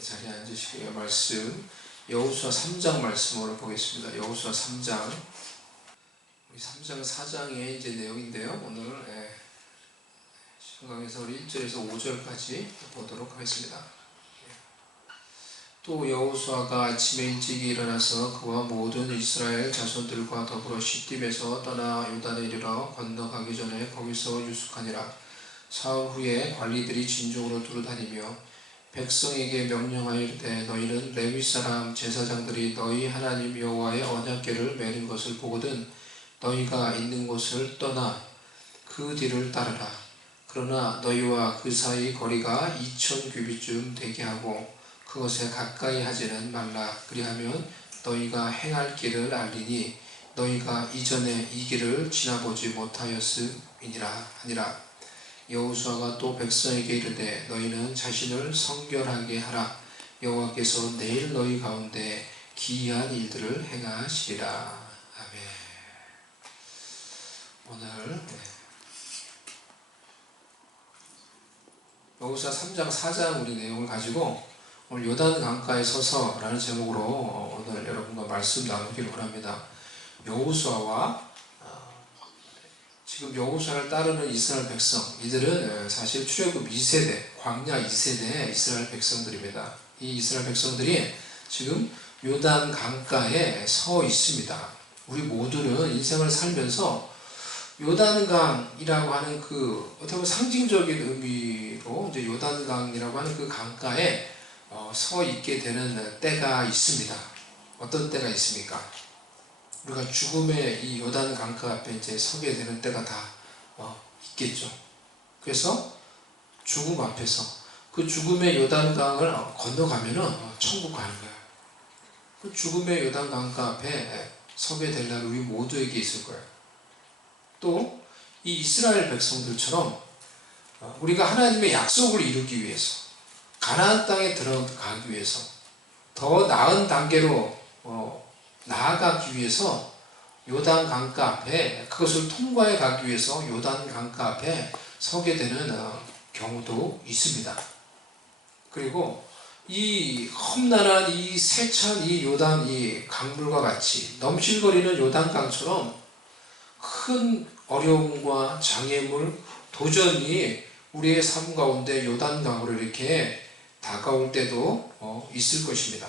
자리에 앉으시고요. 말씀 여호수아 3장 말씀으로 보겠습니다. 여호수아 3장 우리 3장 4장의 이제 내용인데요. 오늘 신강에서 우리 1절에서 5절까지 보도록 하겠습니다. 또 여호수아가 아침에 일찍이 일어나서 그와 모든 이스라엘 자손들과 더불어 시딤에서 떠나 요단에 이르러 건너가기 전에 거기서 유숙하니라. 사흘 후에 관리들이 진중으로 두루다니며 백성에게 명령하여 이르되 너희는 레위 사람 제사장들이 너희 하나님 여호와의 언약궤를 메는 것을 보거든 너희가 있는 곳을 떠나 그 뒤를 따르라. 그러나 너희와 그 사이 거리가 2000규빗쯤 되게 하고 그것에 가까이 하지는 말라. 그리하면 너희가 행할 길을 알리니 너희가 이전에 이 길을 지나보지 못하였음이니라 하니라. 여호수아가 또 백성에게 이르되 너희는 자신을 성결하게 하라. 여호와께서 내일 너희 가운데 기이한 일들을 행하시리라. 아멘. 오늘 여호수아 3장 4장 우리 내용을 가지고 오늘 요단 강가에 서서 라는 제목으로 오늘 여러분과 말씀 나누기를 원합니다. 여호수아와 지금 여호수아를 따르는 이스라엘 백성, 이들은 사실 출애굽 2세대, 광야 2세대의 이스라엘 백성들입니다. 이 이스라엘 백성들이 지금 요단 강가에 서 있습니다. 우리 모두는 인생을 살면서 요단강이라고 하는 그 어떻게 보면 상징적인 의미로 이제 요단강이라고 하는 그 강가에 서 있게 되는 때가 있습니다. 어떤 때가 있습니까? 우리가 죽음의 이 요단 강가 앞에 이제 서게 되는 때가 다 있겠죠. 그래서 죽음 앞에서 그 죽음의 요단강을 건너가면은 천국 가는 거예요. 그 죽음의 요단 강가 앞에 서게 될 날 우리 모두에게 있을 거예요. 또 이 이스라엘 백성들처럼 우리가 하나님의 약속을 이루기 위해서 가나안 땅에 들어가기 위해서 더 나은 단계로 나아가기 위해서 요단 강가 앞에 그것을 통과해 가기 위해서 요단 강가 앞에 서게 되는 경우도 있습니다. 그리고 이 험난한 이 세찬 이 요단 이 강물과 같이 넘실거리는 요단 강처럼 큰 어려움과 장애물 도전이 우리의 삶 가운데 요단 강으로 이렇게 다가올 때도 있을 것입니다.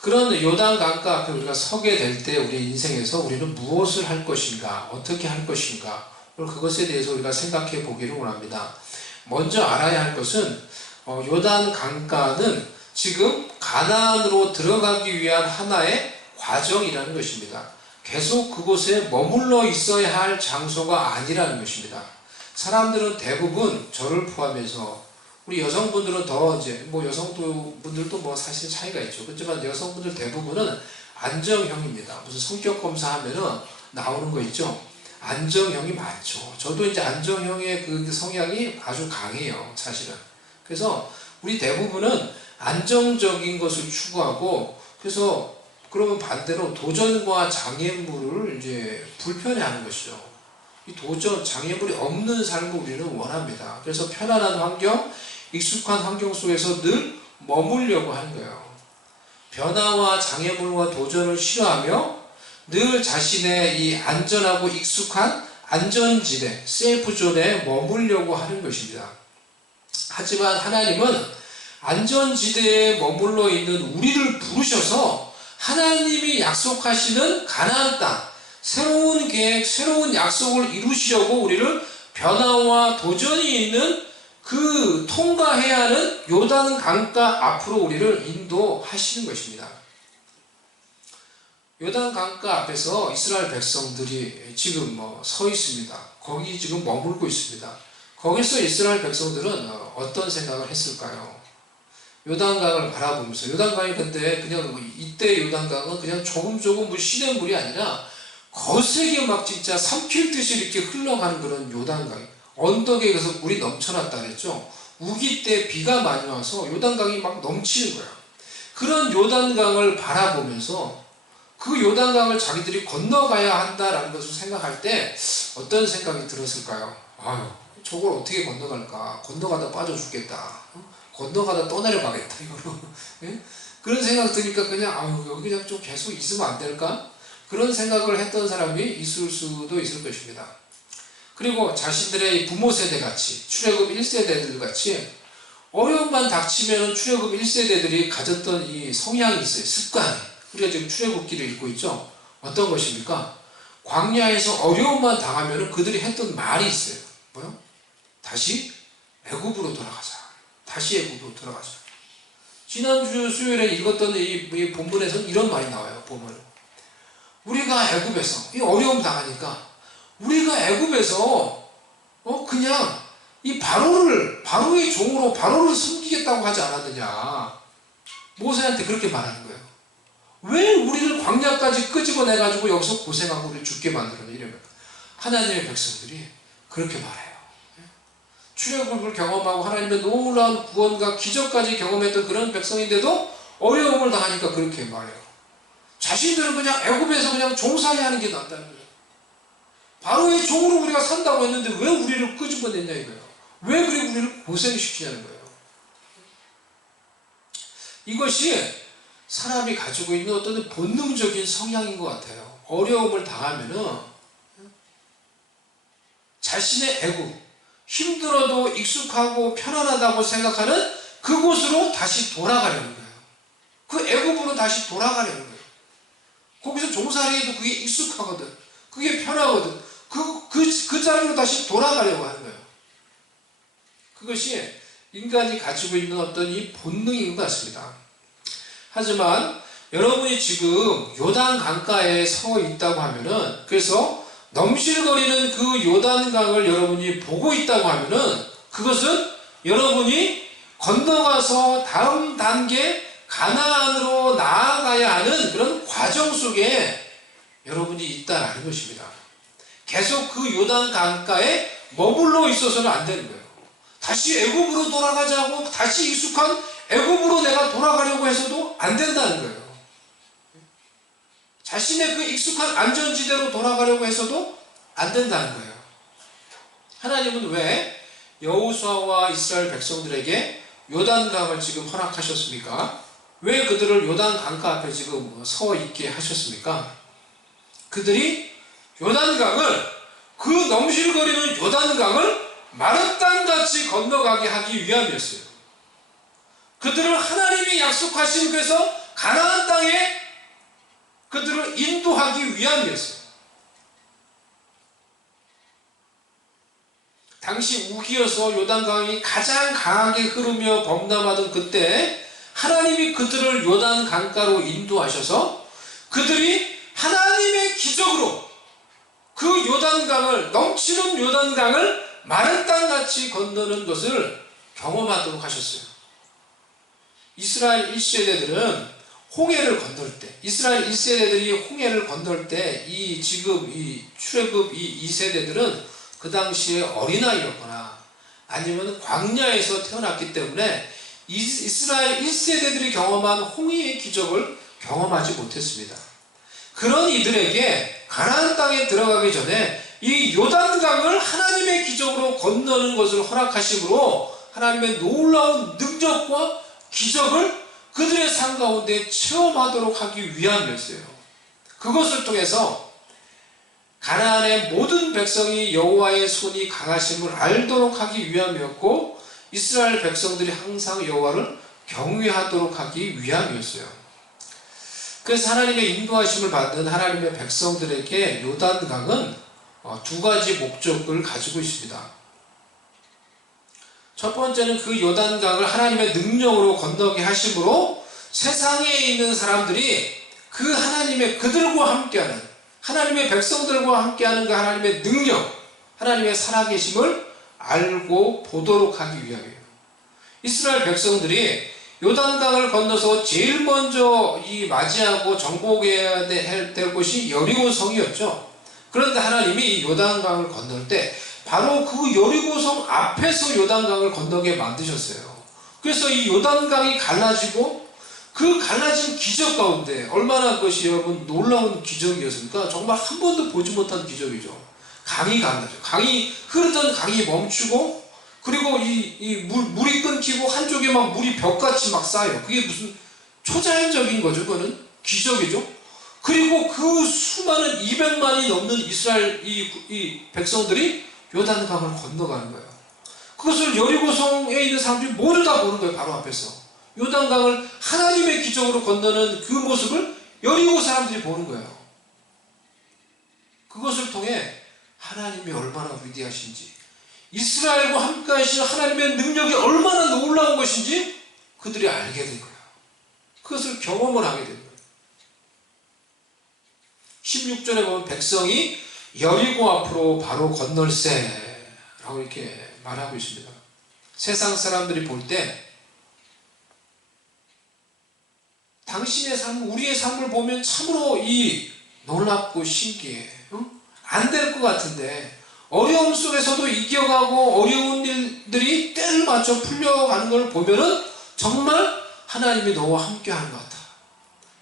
그런 요단 강가 앞에 우리가 서게 될 때 우리 인생에서 우리는 무엇을 할 것인가, 어떻게 할 것인가, 오늘 그것에 대해서 우리가 생각해 보기를 원합니다. 먼저 알아야 할 것은 요단 강가는 지금 가나안으로 들어가기 위한 하나의 과정이라는 것입니다. 계속 그곳에 머물러 있어야 할 장소가 아니라는 것입니다. 사람들은 대부분 저를 포함해서 우리 여성분들은 더 이제 여성분들도 사실 차이가 있죠. 그렇지만 여성분들 대부분은 안정형입니다. 무슨 성격 검사하면은 나오는 거 있죠. 안정형이 많죠. 저도 이제 안정형의 그 성향이 아주 강해요, 사실은. 그래서 우리 대부분은 안정적인 것을 추구하고, 그래서 그러면 반대로 도전과 장애물을 이제 불편해하는 것이죠. 이 도전, 장애물이 없는 삶을 우리는 원합니다. 그래서 편안한 환경, 익숙한 환경 속에서 늘 머물려고 하는 거예요. 변화와 장애물과 도전을 싫어하며 늘 자신의 이 안전하고 익숙한 안전지대, 세이프존에 머물려고 하는 것입니다. 하지만 하나님은 안전지대에 머물러 있는 우리를 부르셔서 하나님이 약속하시는 가나안 땅, 새로운 계획, 새로운 약속을 이루시려고 우리를 변화와 도전이 있는 그 통과해야 하는 요단 강가 앞으로 우리를 인도하시는 것입니다. 요단 강가 앞에서 이스라엘 백성들이 지금 서 있습니다. 거기 지금 머물고 있습니다. 거기서 이스라엘 백성들은 어떤 생각을 했을까요? 요단강을 바라보면서, 요단강이 근데 그냥 이때 요단강은 그냥 조금 시냇물이 아니라 거세게 막 진짜 삼킬 듯이 이렇게 흘러가는 그런 요단강이, 언덕에 가서 물이 넘쳐났다 그랬죠. 우기 때 비가 많이 와서 요단강이 막 넘치는 거야. 그런 요단강을 바라보면서 그 요단강을 자기들이 건너가야 한다라는 것을 생각할 때 어떤 생각이 들었을까요? 아유, 저걸 어떻게 건너갈까? 건너가다 빠져 죽겠다. 건너가다 또 내려가겠다 이거로. 예? 그런 생각 드니까 그냥 여기 그냥 좀 계속 있으면 안 될까? 그런 생각을 했던 사람이 있을 수도 있을 것입니다. 그리고 자신들의 부모 세대 같이 출애굽 1세대들 같이 어려움만 닥치면 출애굽 1세대들이 가졌던 이 성향이 있어요. 습관. 우리가 지금 출애굽기를 읽고 있죠. 어떤 것입니까? 광야에서 어려움만 당하면 그들이 했던 말이 있어요. 뭐요? 다시 애굽으로 돌아가자. 다시 애굽으로 돌아가자. 지난주 수요일에 읽었던 이 본문에서는 이런 말이 나와요. 보면 우리가 애굽에서 이 어려움 당하니까 우리가 애굽에서 그냥 이 바로의 종으로 바로를 섬기겠다고 하지 않았느냐. 모세한테 그렇게 말하는 거예요. 왜 우리를 광야까지 끄집어내가지고 여기서 고생하고 우리를 죽게 만들었냐 이러면 하나님의 백성들이 그렇게 말해요. 출애굽을 경험하고 하나님의 놀라운 구원과 기적까지 경험했던 그런 백성인데도 어려움을 당하니까 그렇게 말해요. 자신들은 그냥 애굽에서 그냥 종살이 하는 게 낫다는 거예요. 바로의 종으로 우리가 산다고 했는데 왜 우리를 끄집어냈냐 이거예요. 왜 그래 우리를 고생시키냐는 거예요. 이것이 사람이 가지고 있는 어떤 본능적인 성향인 것 같아요. 어려움을 당하면은 자신의 애굽, 힘들어도 익숙하고 편안하다고 생각하는 그곳으로 다시 돌아가려는 거예요. 그 애굽으로 다시 돌아가려는 거예요. 거기서 종살이해도 그게 익숙하거든. 그게 편하거든. 그 자리로 다시 돌아가려고 하는 거예요. 그것이 인간이 가지고 있는 어떤 이 본능인 것 같습니다. 하지만 여러분이 지금 요단 강가에 서 있다고 하면은, 그래서 넘실거리는 그 요단강을 여러분이 보고 있다고 하면은, 그것은 여러분이 건너가서 다음 단계 가나안으로 나아가야 하는 그런 과정 속에 여러분이 있다라는 것입니다. 계속 그 요단 강가에 머물러 있어서는 안 되는 거예요. 다시 애굽으로 돌아가자고, 다시 익숙한 애굽으로 내가 돌아가려고 해서도 안 된다는 거예요. 자신의 그 익숙한 안전지대로 돌아가려고 해서도 안 된다는 거예요. 하나님은 왜 여호수아와 이스라엘 백성들에게 요단강을 지금 허락하셨습니까? 왜 그들을 요단 강가 앞에 지금 서 있게 하셨습니까? 그들이 요단강을, 그 넘실거리는 요단강을 마른 땅같이 건너가게 하기 위함이었어요. 그들을 하나님이 약속하신 그래서 가나안 땅에 그들을 인도하기 위함이었어요. 당시 우기여서 요단강이 가장 강하게 흐르며 범람하던 그때 하나님이 그들을 요단 강가로 인도하셔서 그들이 하나님의 기적으로 그 요단강을, 넘치는 요단강을 마른 땅같이 건너는 것을 경험하도록 하셨어요. 이스라엘 1세대들은 홍해를 건널 때, 이스라엘 1세대들이 홍해를 건널 때 지금 출애굽 2세대들은 그 당시에 어린아이였거나 아니면 광야에서 태어났기 때문에 이스라엘 1세대들이 경험한 홍해의 기적을 경험하지 못했습니다. 그런 이들에게 가나안 땅에 들어가기 전에 이 요단강을 하나님의 기적으로 건너는 것을 허락하심으로 하나님의 놀라운 능력과 기적을 그들의 삶 가운데 체험하도록 하기 위함이었어요. 그것을 통해서 가나안의 모든 백성이 여호와의 손이 강하심을 알도록 하기 위함이었고, 이스라엘 백성들이 항상 여호와를 경외하도록 하기 위함이었어요. 그래서 하나님의 인도하심을 받는 하나님의 백성들에게 요단강은 두 가지 목적을 가지고 있습니다. 첫 번째는 그 요단강을 하나님의 능력으로 건너게 하심으로 세상에 있는 사람들이 그 하나님의, 그들과 함께하는, 하나님의 백성들과 함께하는 그 하나님의 능력, 하나님의 살아계심을 알고 보도록 하기 위함이에요. 이스라엘 백성들이 요단강을 건너서 제일 먼저 맞이하고 정복해야 될 곳이 여리고성이었죠. 그런데 하나님이 이 요단강을 건널 때 바로 그 여리고성 앞에서 요단강을 건너게 만드셨어요. 그래서 이 요단강이 갈라지고 그 갈라진 기적 가운데 얼마나 그것이 여러분 놀라운 기적이었습니까? 정말 한 번도 보지 못한 기적이죠. 강이 갈라져. 흐르던 강이 멈추고 그리고 물이 끊기고 한쪽에 막 물이 벽같이 막 쌓여요. 그게 무슨 초자연적인 거죠. 그거는 기적이죠. 그리고 그 수많은 200만이 넘는 이스라엘 이 백성들이 요단강을 건너가는 거예요. 그것을 여리고성에 있는 사람들이 모두 다 보는 거예요. 바로 앞에서 요단강을 하나님의 기적으로 건너는 그 모습을 여리고 사람들이 보는 거예요. 그것을 통해 하나님이 얼마나 위대하신지, 이스라엘과 함께 하시는 하나님의 능력이 얼마나 놀라운 것인지 그들이 알게 된 거예요. 그것을 경험을 하게 된 거예요. 16절에 보면 백성이 여리고 앞으로 바로 건널세 라고 이렇게 말하고 있습니다. 세상 사람들이 볼 때 당신의 삶, 우리의 삶을 보면 참으로 놀랍고 신기해. 안 될 것 같은데 어려움 속에서도 이겨가고 어려운 일들이 때를 맞춰 풀려가는 걸 보면은 정말 하나님이 너와 함께하는 것 같아.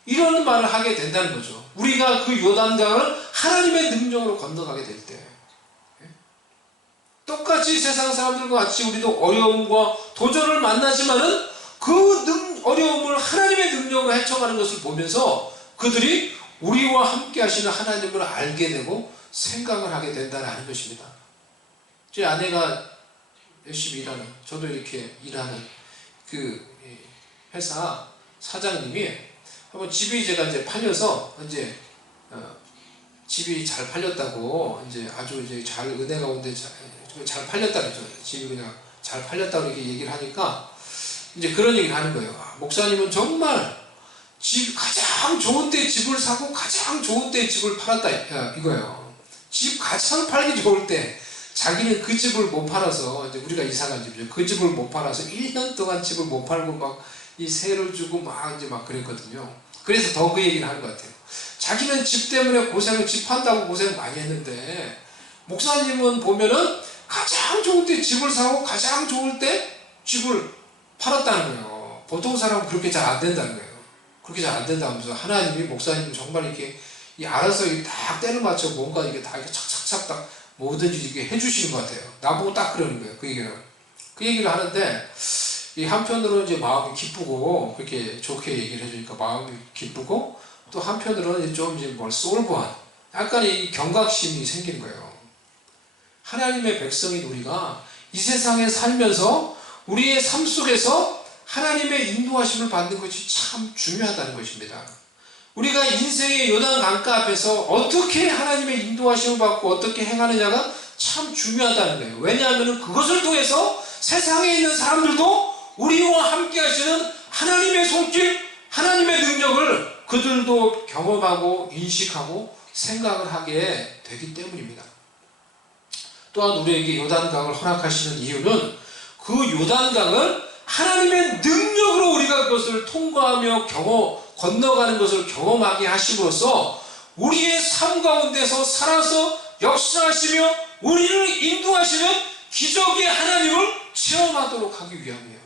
이런 말을 하게 된다는 거죠. 우리가 그 요단강을 하나님의 능력으로 건너가게 될 때, 똑같이 세상 사람들과 같이 우리도 어려움과 도전을 만나지만은 그 어려움을 하나님의 능력으로 헤쳐가는 것을 보면서 그들이 우리와 함께 하시는 하나님을 알게 되고 생각을 하게 된다는 것입니다. 제 아내가 열심히 일하는, 저도 이렇게 일하는 그 회사 사장님이 한번 집이 제가 이제 팔려서 이제 집이 잘 팔렸다고 이제 아주 이제 잘 은혜 가운데 잘 팔렸다 그러죠. 집이 그냥 잘 팔렸다고 이렇게 얘기를 하니까 이제 그런 얘기를 하는 거예요. 목사님은 정말 가장 좋은 때 집을 사고 가장 좋은 때 집을 팔았다 이거예요. 집 가장 팔기 좋을 때 자기는 그 집을 못 팔아서, 이제 우리가 이사간 집이죠. 그 집을 못 팔아서 1년 동안 집을 못 팔고 막 이 세를 주고 막 이제 막 그랬거든요. 그래서 더 그 얘기를 하는 것 같아요. 자기는 집 때문에 집 판다고 고생 많이 했는데 목사님은 보면은 가장 좋을 때 집을 사고 가장 좋을 때 집을 팔았다는 거예요. 보통 사람은 그렇게 잘 안 된다는 거예요. 그렇게 잘 안 된다면서 하나님이 목사님 정말 이렇게 알아서 딱 때를 맞춰 뭔가 이게 다 이렇게 착착착 딱 뭐든지 이렇게 해주시는 것 같아요. 나보고 딱 그러는 거예요. 그 얘기를 하는데 이 한편으로는 이제 마음이 기쁘고 그렇게 좋게 얘기를 해주니까 마음이 기쁘고 또 한편으로는 좀 이제 솔브한 약간의 경각심이 생기는 거예요. 하나님의 백성인 우리가 이 세상에 살면서 우리의 삶 속에서 하나님의 인도하심을 받는 것이 참 중요하다는 것입니다. 우리가 인생의 요단 강가 앞에서 어떻게 하나님의 인도하심을 받고 어떻게 행하느냐가 참 중요하다는 거예요. 왜냐하면 그것을 통해서 세상에 있는 사람들도 우리와 함께 하시는 하나님의 손길, 하나님의 능력을 그들도 경험하고 인식하고 생각을 하게 되기 때문입니다. 또한 우리에게 요단강을 허락하시는 이유는 그 요단강을 하나님의 능력으로 우리가 그것을 통과하며 건너가는 것을 경험하게 하심으로써 우리의 삶 가운데서 살아서 역사하시며 우리를 인도하시는 기적의 하나님을 체험하도록 하기 위함이에요.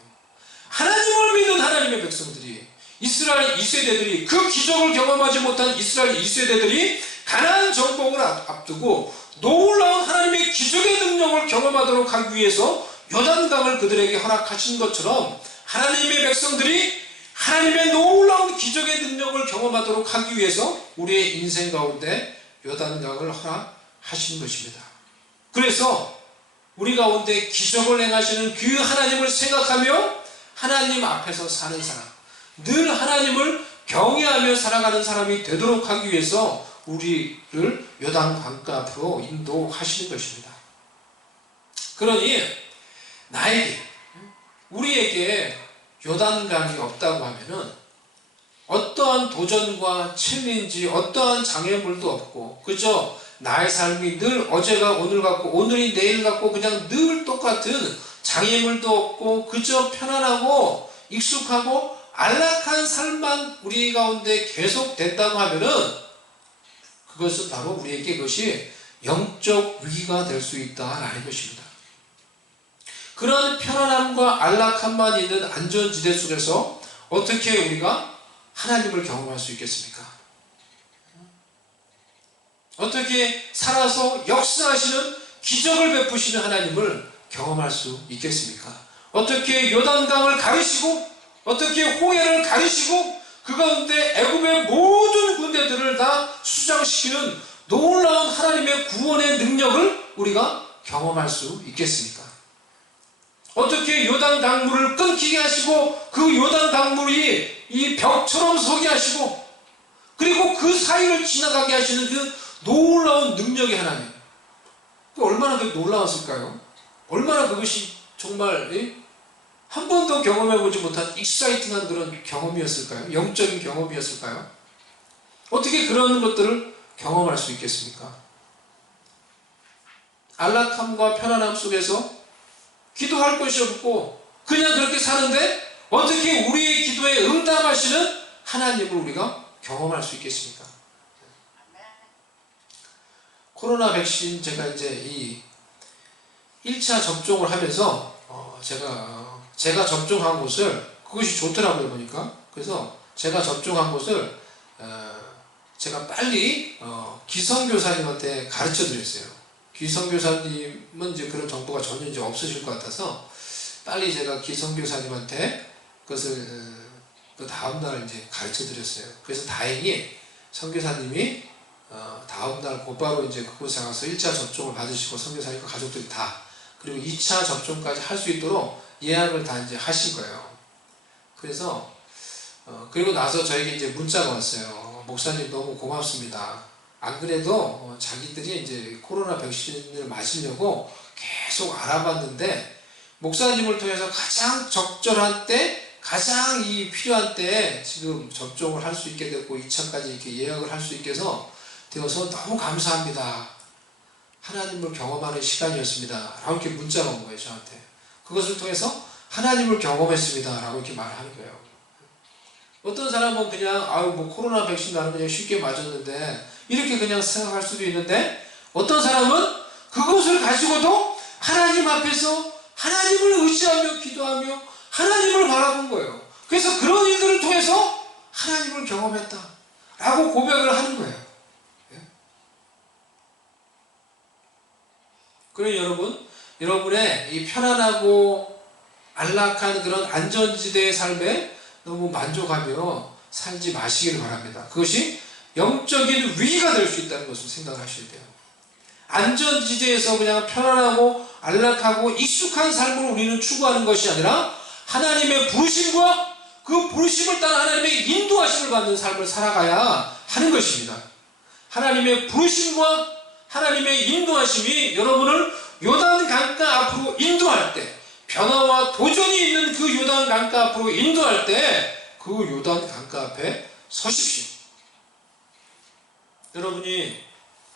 하나님을 믿는 하나님의 백성들이, 이스라엘 2세대들이, 그 기적을 경험하지 못한 이스라엘 2세대들이 가나안 정복을 앞두고 놀라운 하나님의 기적의 능력을 경험하도록 하기 위해서 요단강을 그들에게 허락하신 것처럼 하나님의 백성들이 하나님의 놀라운 기적의 능력을 경험하도록 하기 위해서 우리의 인생 가운데 요단강을 허락하신 것입니다. 그래서 우리 가운데 기적을 행하시는 그 하나님을 생각하며 하나님 앞에서 사는 사람, 늘 하나님을 경외하며 살아가는 사람이 되도록 하기 위해서 우리를 요단강가 앞으로 인도하시는 것입니다. 그러니 나에게, 우리에게 요단강이 없다고 하면은 어떠한 도전과 챌린지, 어떠한 장애물도 없고 그저 나의 삶이 늘 어제가 오늘 같고 오늘이 내일 같고 그냥 늘 똑같은 장애물도 없고 그저 편안하고 익숙하고 안락한 삶만 우리 가운데 계속 된다고 하면은 그것은 바로 우리에게 그것이 영적 위기가 될 수 있다라는 것입니다. 그런 편안함과 안락함만 있는 안전지대 속에서 어떻게 우리가 하나님을 경험할 수 있겠습니까? 어떻게 살아서 역사하시는 기적을 베푸시는 하나님을 경험할 수 있겠습니까? 어떻게 요단강을 가르시고 어떻게 홍해를 가르시고 그 가운데 애굽의 모든 군대들을 다 수장시키는 놀라운 하나님의 구원의 능력을 우리가 경험할 수 있겠습니까? 어떻게 요단 강물을 끊기게 하시고 그 요단 강물이 이 벽처럼 서게 하시고 그리고 그 사이를 지나가게 하시는 그 놀라운 능력의 하나님, 얼마나 놀라웠을까요? 얼마나 그것이 정말 한 번도 경험해보지 못한 익사이팅한 그런 경험이었을까요? 영적인 경험이었을까요? 어떻게 그런 것들을 경험할 수 있겠습니까? 안락함과 편안함 속에서 기도할 것이 없고 그냥 그렇게 사는데 어떻게 우리의 기도에 응답하시는 하나님을 우리가 경험할 수 있겠습니까? 코로나 백신 제가 이제 이 1차 접종을 하면서 제가 접종한 곳을 그것이 좋더라고요 보니까. 그래서 제가 접종한 곳을 제가 빨리 기성교사님한테 가르쳐 드렸어요. 기성교사님은 이제 그런 정보가 전혀 이제 없으실 것 같아서 빨리 제가 기성교사님한테 그것을 그 다음날 이제 가르쳐 드렸어요. 그래서 다행히 선교사님이 다음날 곧바로 이제 그곳에 가서 1차 접종을 받으시고 선교사님과 가족들이 다 그리고 2차 접종까지 할 수 있도록 예약을 다 이제 하신 거예요. 그래서 그리고 나서 저에게 이제 문자가 왔어요. 목사님 너무 고맙습니다. 안 그래도 자기들이 이제 코로나 백신을 맞으려고 계속 알아봤는데 목사님을 통해서 가장 적절한 때 가장 이 필요한 때에 지금 접종을 할 수 있게 됐고 2차까지 이렇게 예약을 할 수 있게 되어서 너무 감사합니다. 하나님을 경험하는 시간이었습니다. 라고 이렇게 문자가 온 거예요, 저한테. 그것을 통해서 하나님을 경험했습니다. 라고 이렇게 말하는 거예요. 어떤 사람은 그냥, 뭐 코로나 백신 나는 그냥 쉽게 맞았는데, 이렇게 그냥 생각할 수도 있는데, 어떤 사람은 그것을 가지고도 하나님 앞에서 하나님을 의지하며 기도하며 하나님을 바라본 거예요. 그래서 그런 일들을 통해서 하나님을 경험했다. 라고 고백을 하는 거예요. 그러니 여러분의 이 편안하고 안락한 그런 안전지대의 삶에 너무 만족하며 살지 마시기를 바랍니다. 그것이 영적인 위기가 될 수 있다는 것을 생각하셔야 돼요. 안전지대에서 그냥 편안하고 안락하고 익숙한 삶을 우리는 추구하는 것이 아니라 하나님의 부르심과 그 부르심을 따라 하나님의 인도하심을 받는 삶을 살아가야 하는 것입니다. 하나님의 부르심과 하나님의 인도하심이 여러분을 요단 강가 앞으로 인도할 때, 변화와 도전이 있는 그 요단 강가 앞으로 인도할 때 그 요단 강가 앞에 서십시오. 여러분이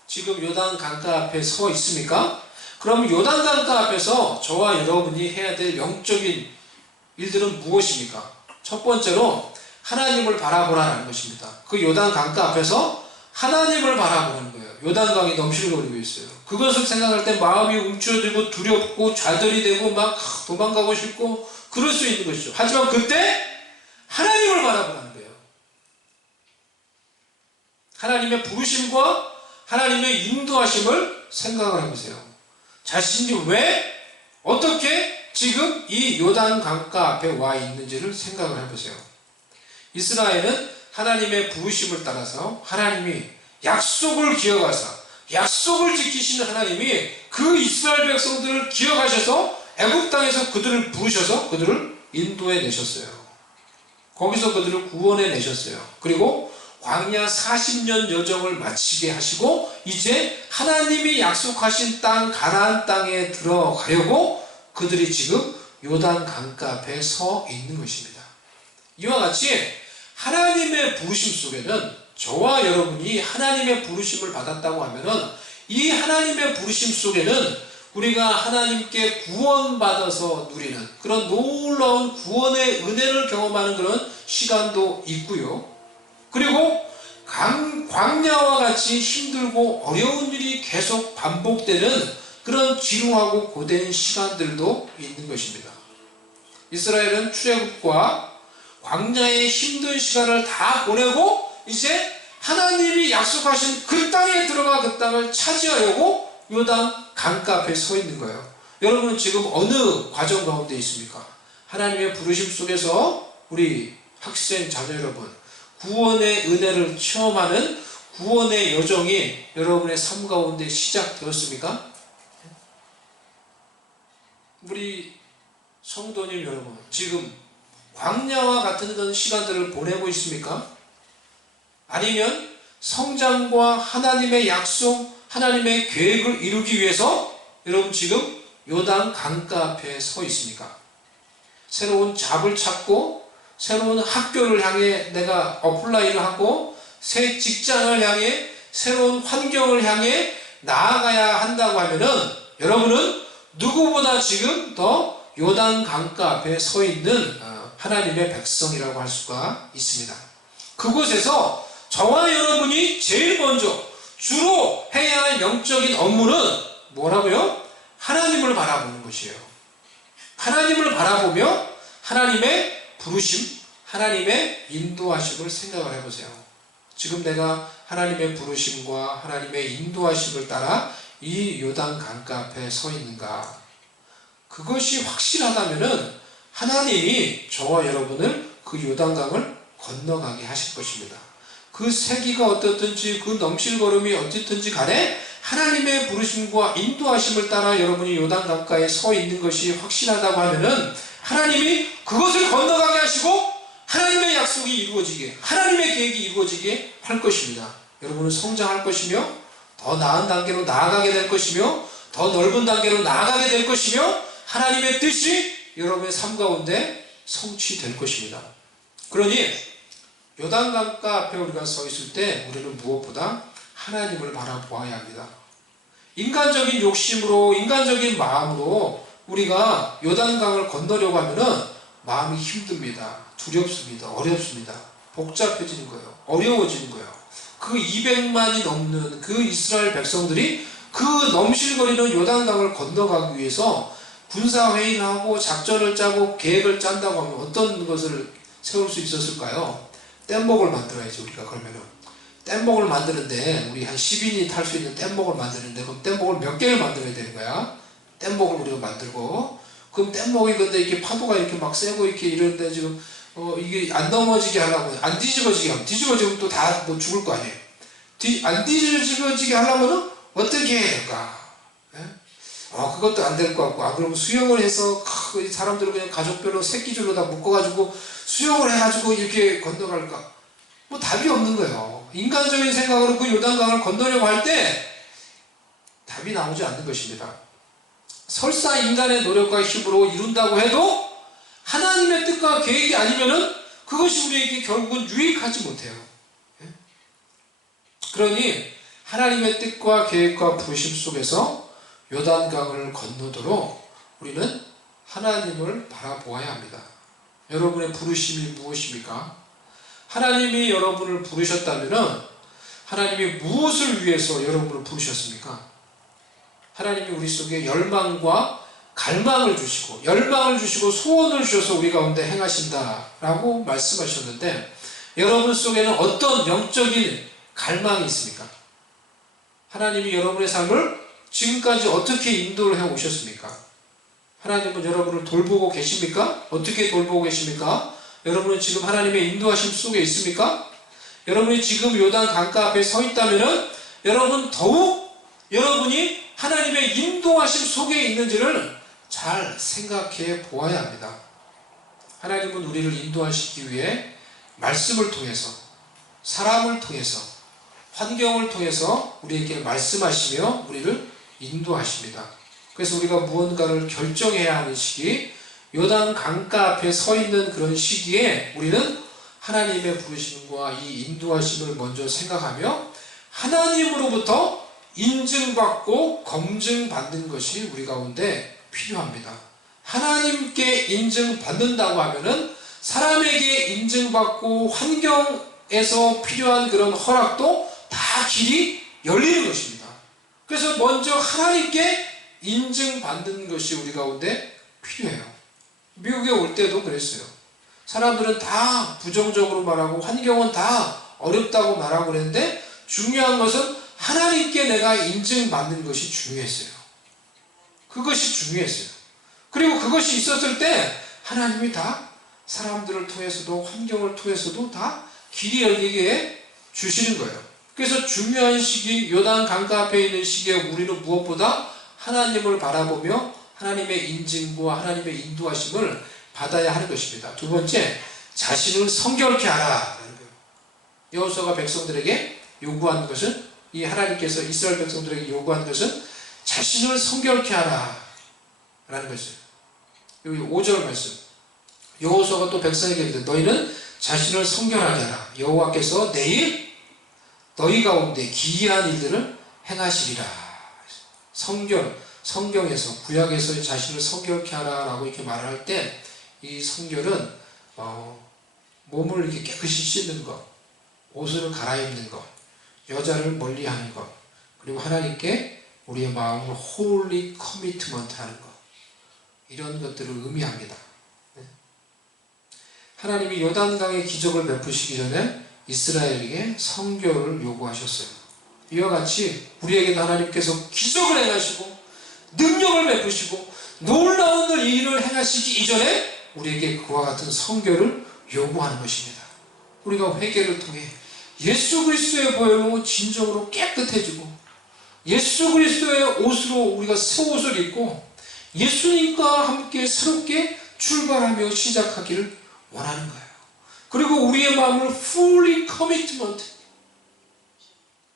지금 요단 강가 앞에 서 있습니까? 그럼 요단 강가 앞에서 저와 여러분이 해야 될 영적인 일들은 무엇입니까? 첫 번째로 하나님을 바라보라는 것입니다. 그 요단 강가 앞에서 하나님을 바라보는 거예요. 요단강이 넘실거리고 있어요. 그것을 생각할 때 마음이 움츠러들고 두렵고 좌절이 되고 막 도망가고 싶고 그럴 수 있는 것이죠. 하지만 그때 하나님을 바라보라는 거예요. 하나님의 부르심과 하나님의 인도하심을 생각을 해보세요. 자신이 왜 어떻게 지금 이 요단 강가 앞에 와 있는지를 생각을 해보세요. 이스라엘은 하나님의 부르심을 따라서 하나님이 약속을 기억하사 약속을 지키시는 하나님이 그 이스라엘 백성들을 기억하셔서 애굽 땅에서 그들을 부르셔서 그들을 인도해 내셨어요. 거기서 그들을 구원해 내셨어요. 그리고 광야 40년 여정을 마치게 하시고 이제 하나님이 약속하신 땅 가나안 땅에 들어가려고 그들이 지금 요단 강가 앞에 서 있는 것입니다. 이와 같이 하나님의 부르심 속에는 저와 여러분이 하나님의 부르심을 받았다고 하면은 이 하나님의 부르심 속에는 우리가 하나님께 구원받아서 누리는 그런 놀라운 구원의 은혜를 경험하는 그런 시간도 있고요. 그리고 광야와 같이 힘들고 어려운 일이 계속 반복되는 그런 지루하고 고된 시간들도 있는 것입니다. 이스라엘은 출애굽과 광야의 힘든 시간을 다 보내고 이제 하나님이 약속하신 그 땅에 들어가 그 땅을 차지하려고 요단 강가 앞에 서 있는 거예요. 여러분은 지금 어느 과정 가운데 있습니까? 하나님의 부르심 속에서 우리 학생 자녀 여러분, 구원의 은혜를 체험하는 구원의 여정이 여러분의 삶 가운데 시작되었습니까? 우리 성도님 여러분, 지금 광야와 같은 그런 시간들을 보내고 있습니까? 아니면 성장과 하나님의 약속, 하나님의 계획을 이루기 위해서 여러분 지금 요단 강가 앞에 서 있습니까? 새로운 잡을 찾고 새로운 학교를 향해 내가 어플라이를 하고 새 직장을 향해 새로운 환경을 향해 나아가야 한다고 하면은 여러분은 누구보다 지금 더 요단 강가 앞에 서 있는 하나님의 백성이라고 할 수가 있습니다. 그곳에서 저와 여러분이 제일 먼저 주로 해야 할 영적인 업무는 뭐라고요? 하나님을 바라보는 것이에요. 하나님을 바라보며 하나님의 부르심, 하나님의 인도하심을 생각을 해보세요. 지금 내가 하나님의 부르심과 하나님의 인도하심을 따라 이 요단 강가 앞에 서 있는가? 그것이 확실하다면은 하나님이 저와 여러분을 그 요단강을 건너가게 하실 것입니다. 그 세기가 어떻든지 그 넘실걸음이 어떻든지 간에 하나님의 부르심과 인도하심을 따라 여러분이 요단 강가에 서 있는 것이 확실하다고 하면은 하나님이 그것을 건너가게 하시고 하나님의 약속이 이루어지게, 하나님의 계획이 이루어지게 할 것입니다. 여러분은 성장할 것이며 더 나은 단계로 나아가게 될 것이며 더 넓은 단계로 나아가게 될 것이며 하나님의 뜻이 여러분의 삶 가운데 성취될 것입니다. 그러니 요단강가 앞에 우리가 서 있을 때 우리는 무엇보다 하나님을 바라보아야 합니다. 인간적인 욕심으로, 인간적인 마음으로 우리가 요단강을 건너려고 하면은 마음이 힘듭니다. 두렵습니다. 어렵습니다. 복잡해지는 거예요. 어려워지는 거예요. 그 200만이 넘는 그 이스라엘 백성들이 그 넘실거리는 요단강을 건너가기 위해서 군사회의를 하고 작전을 짜고 계획을 짠다고 하면 어떤 것을 세울 수 있었을까요? 뗏목을 만들어야지. 우리가 그러면은 뗏목을 만드는데 우리 한 10인이 탈 수 있는 뗏목을 만드는데 그럼 뗏목을 몇 개를 만들어야 되는 거야? 뗏목을 우리가 만들고 그럼 뗏목이 근데 이렇게 파도가 이렇게 막 세고 이렇게 이러는데 지금 이게 안 넘어지게 하려면 안 뒤집어지게 하면 뒤집어지면 또 다 뭐 죽을 거 아니에요. 안 뒤집어지게 하려면 어떻게 해야 될까? 예? 그것도 안 될 것 같고 그럼 수영을 해서 사람들을 그냥 가족별로 새끼줄로 다 묶어가지고 수영을 해가지고 이렇게 건너갈까? 뭐 답이 없는 거예요. 인간적인 생각으로 그 요단강을 건너려고 할 때 답이 나오지 않는 것입니다. 설사 인간의 노력과 힘으로 이룬다고 해도 하나님의 뜻과 계획이 아니면은 그것이 우리에게 결국은 유익하지 못해요. 그러니 하나님의 뜻과 계획과 부르심 속에서 요단강을 건너도록 우리는 하나님을 바라보아야 합니다. 여러분의 부르심이 무엇입니까? 하나님이 여러분을 부르셨다면 하나님이 무엇을 위해서 여러분을 부르셨습니까? 하나님이 우리 속에 열망과 갈망을 주시고 열망을 주시고 소원을 주셔서 우리 가운데 행하신다라고 말씀하셨는데 여러분 속에는 어떤 영적인 갈망이 있습니까? 하나님이 여러분의 삶을 지금까지 어떻게 인도를 해 오셨습니까? 하나님은 여러분을 돌보고 계십니까? 어떻게 돌보고 계십니까? 여러분은 지금 하나님의 인도하심 속에 있습니까? 여러분이 지금 요단 강가 앞에 서 있다면 여러분 더욱 여러분이 하나님의 인도하심 속에 있는지를 잘 생각해 보아야 합니다. 하나님은 우리를 인도하시기 위해 말씀을 통해서 사람을 통해서 환경을 통해서 우리에게 말씀하시며 우리를 인도하십니다. 그래서 우리가 무언가를 결정해야 하는 시기, 요단 강가 앞에 서 있는 그런 시기에 우리는 하나님의 부르심과 이 인도하심을 먼저 생각하며 하나님으로부터 인증받고 검증받는 것이 우리 가운데 필요합니다. 하나님께 인증받는다고 하면은 사람에게 인증받고 환경에서 필요한 그런 허락도 다 길이 열리는 것입니다. 그래서 먼저 하나님께 인증받는 것이 우리 가운데 필요해요. 미국에 올 때도 그랬어요. 사람들은 다 부정적으로 말하고 환경은 다 어렵다고 말하고 그랬는데 중요한 것은 하나님께 내가 인증받는 것이 중요했어요. 그것이 중요했어요. 그리고 그것이 있었을 때 하나님이 다 사람들을 통해서도 환경을 통해서도 다 길이 열리게 주시는 거예요. 그래서 중요한 시기, 요단 강가 앞에 있는 시기에 우리는 무엇보다 하나님을 바라보며 하나님의 인증과 하나님의 인도하심을 받아야 하는 것입니다. 두 번째, 자신을 성결케 하라. 여호수아가 백성들에게 요구한 것은, 이 하나님께서 이스라엘 백성들에게 요구한 것은 자신을 성결케 하라 라는 것이에요. 여기 5절 말씀, 여호수아가 또 백성에게 이르되 너희는 자신을 성결하게 하라. 여호와께서 내일 너희 가운데 기이한 일들을 행하시리라. 성경에서 구약에서 자신을 성결케 하라 라고 이렇게 말을 할 때 이 성결은 몸을 이렇게 깨끗이 씻는 것, 옷을 갈아입는 것, 여자를 멀리하는 것, 그리고 하나님께 우리의 마음을 홀리 커미트먼트 하는 것, 이런 것들을 의미합니다. 하나님이 요단강의 기적을 베푸시기 전에 이스라엘에게 성결을 요구하셨어요. 이와 같이 우리에게도 하나님께서 기적을 행하시고 능력을 베푸시고 놀라운 일을 행하시기 이전에 우리에게 그와 같은 성결을 요구하는 것입니다. 우리가 회개를 통해 예수 그리스도의 보혈로 진정으로 깨끗해지고 예수 그리스도의 옷으로 우리가 새 옷을 입고 예수님과 함께 새롭게 출발하며 시작하기를 원하는 거예요. 그리고 우리의 마음을 fully commitment,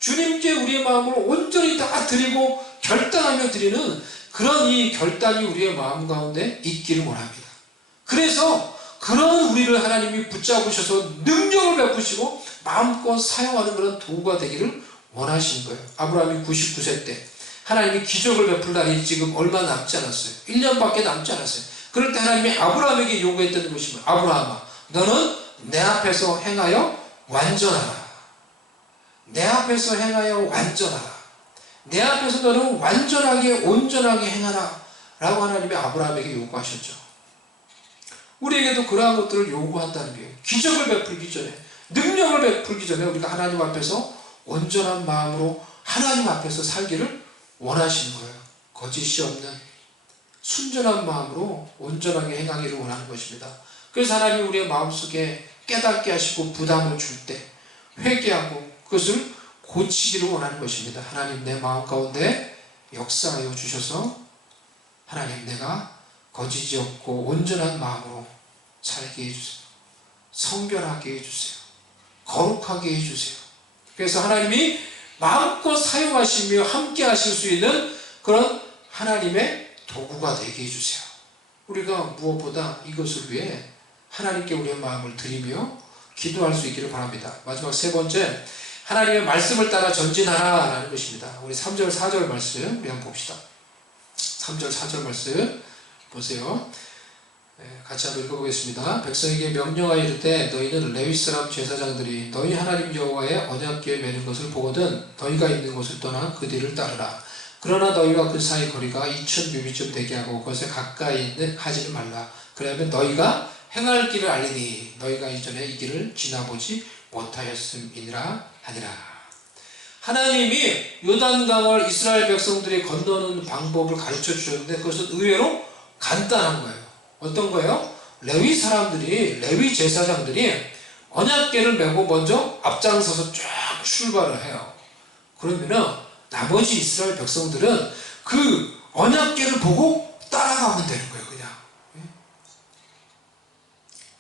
주님께 우리의 마음을 온전히 다 드리고 결단하며 드리는 그런 이 결단이 우리의 마음 가운데 있기를 원합니다. 그래서 그런 우리를 하나님이 붙잡으셔서 능력을 베푸시고 마음껏 사용하는 그런 도구가 되기를 원하시는 거예요. 아브라함이 99세 때 하나님이 기적을 베풀 날이 지금 얼마 남지 않았어요. 1년밖에 남지 않았어요. 그럴 때 하나님이 아브라함에게 요구했던 것이 뭐예요? 아브라함아, 너는 내 앞에서 행하여 완전하라. 내 앞에서 행하여 완전하라. 내 앞에서 너는 완전하게 온전하게 행하라 라고 하나님이 아브라함에게 요구하셨죠. 우리에게도 그러한 것들을 요구한다는 거예요. 기적을 베풀기 전에, 능력을 베풀기 전에 우리가 하나님 앞에서 온전한 마음으로 하나님 앞에서 살기를 원하시는 거예요. 거짓이 없는 순전한 마음으로 온전하게 행하기를 원하는 것입니다. 그래서 하나님이 우리의 마음속에 깨닫게 하시고 부담을 줄 때 회개하고 그것을 고치기를 원하는 것입니다. 하나님, 내 마음 가운데 역사하여 주셔서 하나님, 내가 거짓이 없고 온전한 마음으로 살게 해주세요. 성결하게 해주세요. 거룩하게 해주세요. 그래서 하나님이 마음껏 사용하시며 함께 하실 수 있는 그런 하나님의 도구가 되게 해주세요. 우리가 무엇보다 이것을 위해 하나님께 우리의 마음을 드리며 기도할 수 있기를 바랍니다. 마지막 세 번째, 하나님의 말씀을 따라 전진하라 라는 것입니다. 우리 3절 4절 말씀 우리 한번 봅시다. 3절 4절 말씀 보세요. 같이 한번 읽어보겠습니다. 백성에게 명령하여 이르되 너희는 레위 사람 제사장들이 너희 하나님 여호와의 언약궤에 매는 것을 보거든 너희가 있는 곳을 떠나 그 뒤를 따르라. 그러나 너희와 그 사이 거리가 2000규빗쯤 되게 하고 그것에 가까이 하지는 말라. 그러면 너희가 행할 길을 알리니 너희가 이전에 이 길을 지나보지 못하였음이니라 하니라. 하나님이 요단강을 이스라엘 백성들이 건너는 방법을 가르쳐 주셨는데 그것은 의외로 간단한 거예요. 어떤 거예요? 레위 사람들이, 레위 제사장들이 언약궤를 메고 먼저 앞장서서 쫙 출발을 해요. 그러면은 나머지 이스라엘 백성들은 그 언약궤를 보고 따라가면 되는 거예요, 그냥.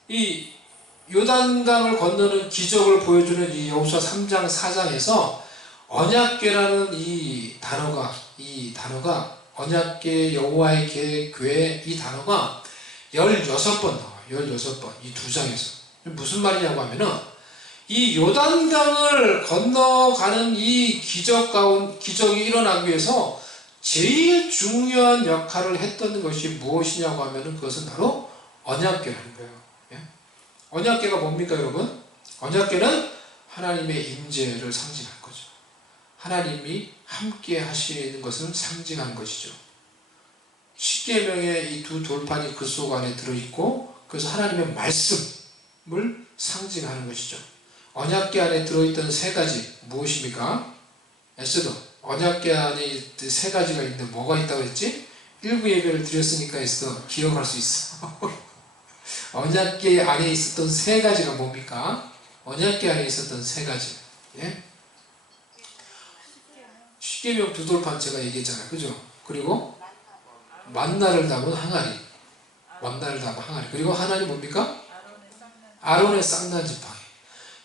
이 요단강을 건너는 기적을 보여주는 이 여호수아 3장 4장에서 언약궤라는 이 단어가 언약궤, 여호와의 궤, 이 단어가 16번 나와요. 16번. 이 두 장에서. 무슨 말이냐고 하면은, 이 요단강을 건너가는 이 기적이 일어나기 위해서 제일 중요한 역할을 했던 것이 무엇이냐고 하면은 그것은 바로 언약궤라는 거예요. 예? 언약궤가 뭡니까, 여러분? 언약궤는 하나님의 임재를 상징하는 거죠. 하나님이 함께 하시는 것을 상징하는 것이죠. 십계명의 이 두 돌판이 그 속 안에 들어있고 그래서 하나님의 말씀을 상징하는 것이죠. 언약궤 안에 들어있던 세 가지 무엇입니까? 에스더, 언약궤 안에 세 가지가 있는데 뭐가 있다고 했지? 일부 예배를 드렸으니까 해서 기억할 수 있어. 언약궤 안에 있었던 세 가지가 뭡니까? 언약궤 안에 있었던 세 가지. 예? 십계명 두 돌판 제가 얘기했잖아요. 그죠? 그리고 만나를 담은 항아리. 만나를 담은 항아리. 그리고 하나님 뭡니까? 아론의 쌍난 지팡이.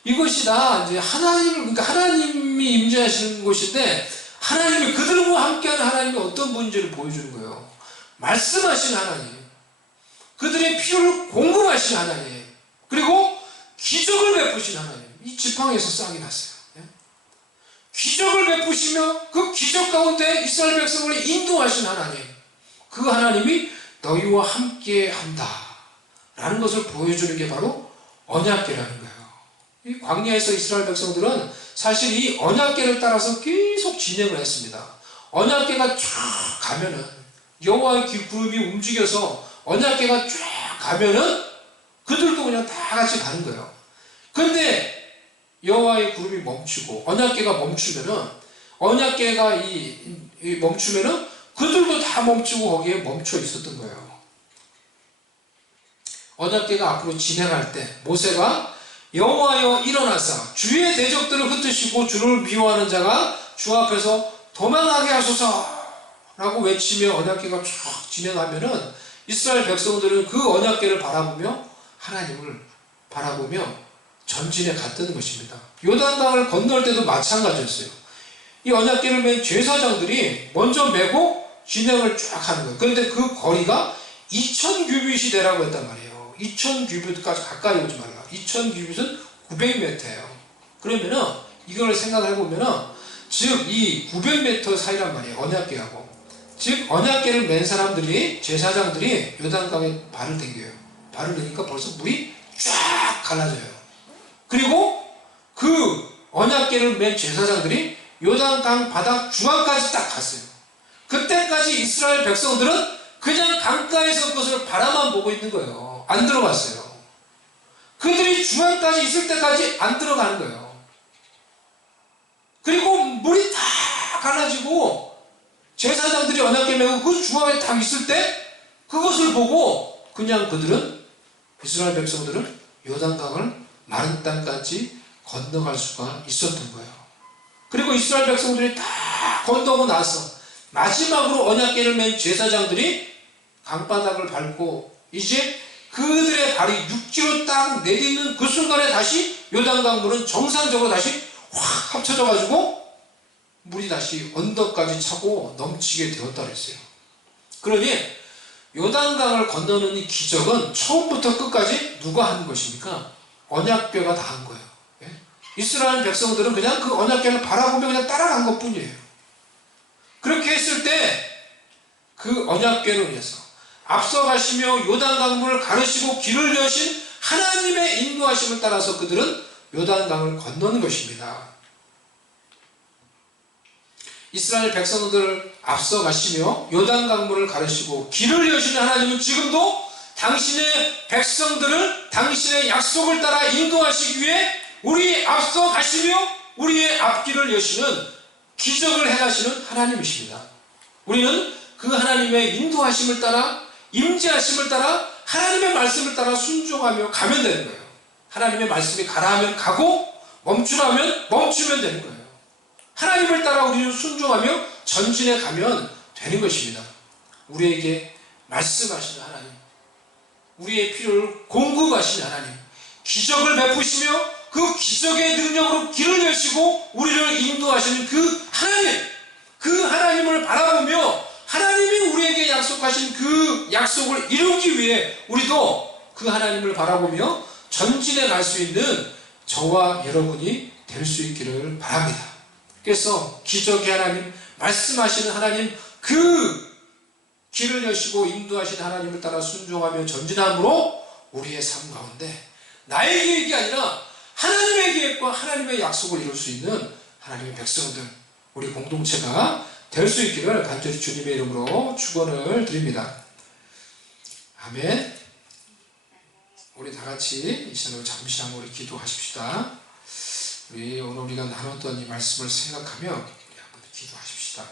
이것이 다 이제 그러니까 하나님이 임재하시는 곳인데, 하나님이 그들과 함께하는 하나님이 어떤 분인지를 보여주는 거예요. 말씀하신 하나님, 그들의 필요를 공급하신 하나님, 그리고 기적을 베푸신 하나님. 이 지팡이에서 싹이 났어요. 기적을 베푸시며 그 기적 가운데 이스라엘 백성을 인도하신 하나님, 그 하나님이 너희와 함께 한다 라는 것을 보여주는 게 바로 언약궤라는 거예요. 이 광야에서 이스라엘 백성들은 사실 이 언약궤를 따라서 계속 진행을 했습니다. 언약궤가 쫙 가면은, 여호와의 구름이 움직여서 언약궤가 쫙 가면은 그들도 그냥 다 같이 가는 거예요. 근데 여호와의 구름이 멈추고 언약궤가 멈추면은, 언약궤가 멈추면은 그들도 다 멈추고 거기에 멈춰 있었던 거예요. 언약궤가 앞으로 진행할 때 모세가 여호와여 일어나사 주의 대적들을 흩으시고 주를 미워하는 자가 주 앞에서 도망하게 하소서 라고 외치며 언약궤가 쫙 진행하면은 이스라엘 백성들은 그 언약궤를 바라보며 하나님을 바라보며 전진해 갔던 것입니다. 요단강을 건널 때도 마찬가지였어요. 이 언약궤를 맨 제사장들이 먼저 메고 진행을 쫙 하는 거예요. 그런데 그 거리가 2000규빗이 되라고 했단 말이에요. 2000규빗까지 가까이 오지 말라. 2000규빗은 900m예요. 그러면은 이걸 생각을 해보면은, 즉 이 900m 사이란 말이에요. 언약궤하고. 즉 언약궤를 맨 사람들이, 제사장들이 요단강에 발을 댕겨요. 발을 대니까 벌써 물이 쫙 갈라져요. 그리고 그 언약궤를 맨 제사장들이 요단강 바닥 중앙까지 딱 갔어요. 그때까지 이스라엘 백성들은 그냥 강가에서 그것을 바라만 보고 있는 거예요. 안 들어갔어요. 그들이 중앙까지 있을 때까지 안 들어가는 거예요. 그리고 물이 다 갈라지고 제사장들이 언약궤 메고 그 중앙에 딱 있을 때 그것을 보고 그냥 그들은, 이스라엘 백성들은 요단강을 마른 땅까지 건너갈 수가 있었던 거예요. 그리고 이스라엘 백성들이 다 건너고 나서 마지막으로 언약궤를 맨 제사장들이 강바닥을 밟고 이제 그들의 발이 육지로 딱 내딛는 그 순간에 다시 요단강 물은 정상적으로 다시 확 합쳐져 가지고 물이 다시 언덕까지 차고 넘치게 되었다 그랬어요. 그러니 요단강을 건너는 이 기적은 처음부터 끝까지 누가 한 것입니까? 언약궤가 다 한 거예요. 예? 이스라엘 백성들은 그냥 그 언약궤를 바라보며 그냥 따라간 것 뿐이에요. 그렇게 했을 때 그 언약궤로 인해서 앞서가시며 요단강물을 가르시고 길을 여신 하나님의 인도하심을 따라서 그들은 요단강을 건너는 것입니다. 이스라엘 백성들을 앞서가시며 요단강물을 가르시고 길을 여시는 하나님은 지금도 당신의 백성들을 당신의 약속을 따라 인도하시기 위해 우리 앞서가시며 우리의 앞길을 여시는, 기적을 행하시는 하나님이십니다. 우리는 그 하나님의 인도하심을 따라, 임재하심을 따라, 하나님의 말씀을 따라 순종하며 가면 되는 거예요. 하나님의 말씀이 가라 하면 가고 멈추라면 멈추면 되는 거예요. 하나님을 따라 우리는 순종하며 전진해 가면 되는 것입니다. 우리에게 말씀하시는 하나님, 우리의 필요를 공급하시는 하나님, 기적을 베푸시며 그 기적의 능력으로 길을 여시고 우리를 인도하시는 그 하나님, 그 하나님을 바라보며 하나님이 우리에게 약속하신 그 약속을 이루기 위해 우리도 그 하나님을 바라보며 전진해 갈 수 있는 저와 여러분이 될 수 있기를 바랍니다. 그래서 기적의 하나님, 말씀하시는 하나님, 그 길을 여시고 인도하시는 하나님을 따라 순종하며 전진함으로 우리의 삶 가운데 나의 계획이 아니라 하나님의 계획과 하나님의 약속을 이룰 수 있는 하나님의 백성들, 우리 공동체가 될 수 있기를 간절히 주님의 이름으로 축원을 드립니다. 아멘. 우리 다 같이 이 시간으로 잠시 한번 우리 기도하십시다. 우리 오늘 우리가 나눴던 이 말씀을 생각하며 우리 한번 기도하십시다.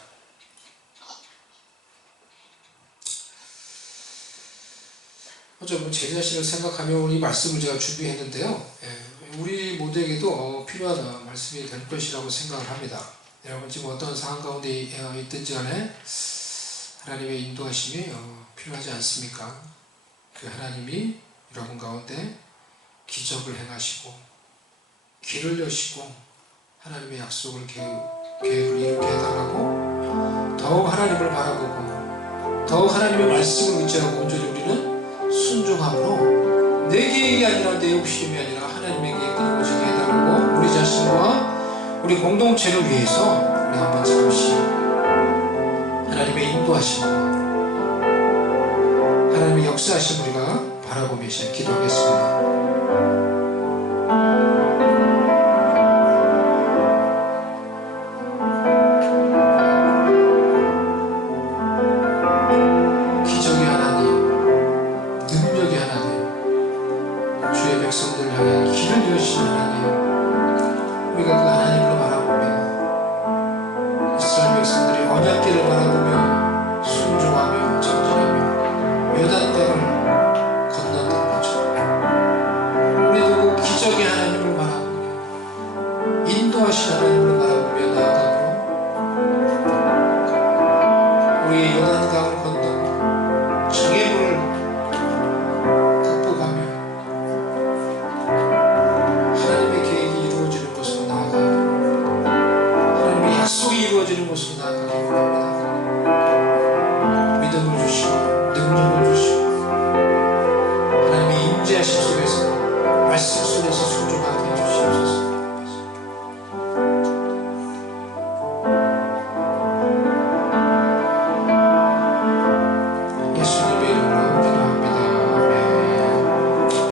먼저 제 자신을 생각하며 이 말씀을 제가 준비했는데요. 우리 모두에게도 필요한 말씀이 될 것이라고 생각을 합니다. 여러분 지금 어떤 상황 가운데 있든지 간에 하나님의 인도하심이 필요하지 않습니까? 그 하나님이 여러분 가운데 기적을 행하시고 길을 여시고 하나님의 약속을 계획을 이루게 해달라고 더욱 하나님을 바라보고 더욱 하나님의 말씀을 의지하고 온전히 우리는 순종함으로 내 계획이 아니라 내 욕심이 아니라 하나님의 계획이 이루어지게 해달라고 우리 자신과 우리 공동체를 위해서 우리 한번 잠시 하나님의 인도하심으로 하나님의 역사하심 우리가 바라보며 기도하겠습니다. 기적의 하나님, 능력의 하나님, 주의 백성들을 향해 길을 여시는 하나님, 우리가 그 하나님을 바라보며 이스라엘 백성들이 언약궤를 바라보며 순종하며 전진하며 요단강을 건넜던 것처럼 우리도 그 기적의 하나님을 바라보며 인도하신 하나님을 바라보며 나아가고 우리의 요단강을 건너고 장애물을 극복하며 하나님의 계획이 이루어지는 곳으로 나아가고 하나님의 약속이 이루어지는 곳으로 나아가기 원합니다. 믿음을 주시고 능력을 주시고 하나님의 임재하심 속에서 말씀 속에서